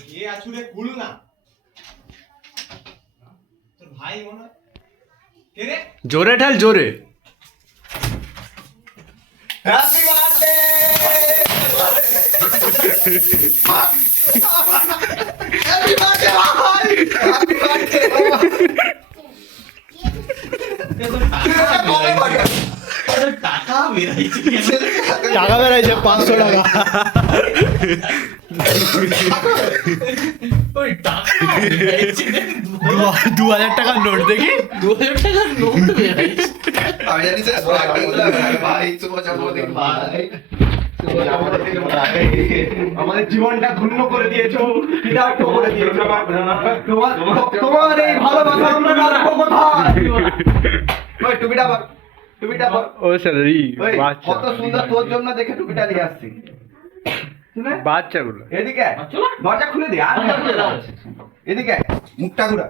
কে আছুরে খুল না তোর ভাই মনে হয় কে রে জোরে ঠেল জোরে হ্যাপি বার্থডে হ্যাপি বার্থডে ভাই হ্যাপি বার্থডে টাকা বেড়াইছে 500 টাকা ওই টাকা 2000 টাকার নোট দেখি 2000 টাকার নোট বেরাইছে আমি জানি স্যার ভাই শুভ জন্মদিন ভাই আমাদের জীবনটা ধন্য করে দিয়েছো কৃতার্থ করে দিয়েছো তোমার এই ভালোবাসা আমরা রাখবো কোথায় ওই টুপিটা পর ও স্যালারি ওই বাচ্চা কত সুন্দর তোর জন্য দেখে টুপিটা নিয়ে আসছি বাচ্চাগুলো এদিকে দরজা খুলে দে আর এদিকে মুখটা ঘুরা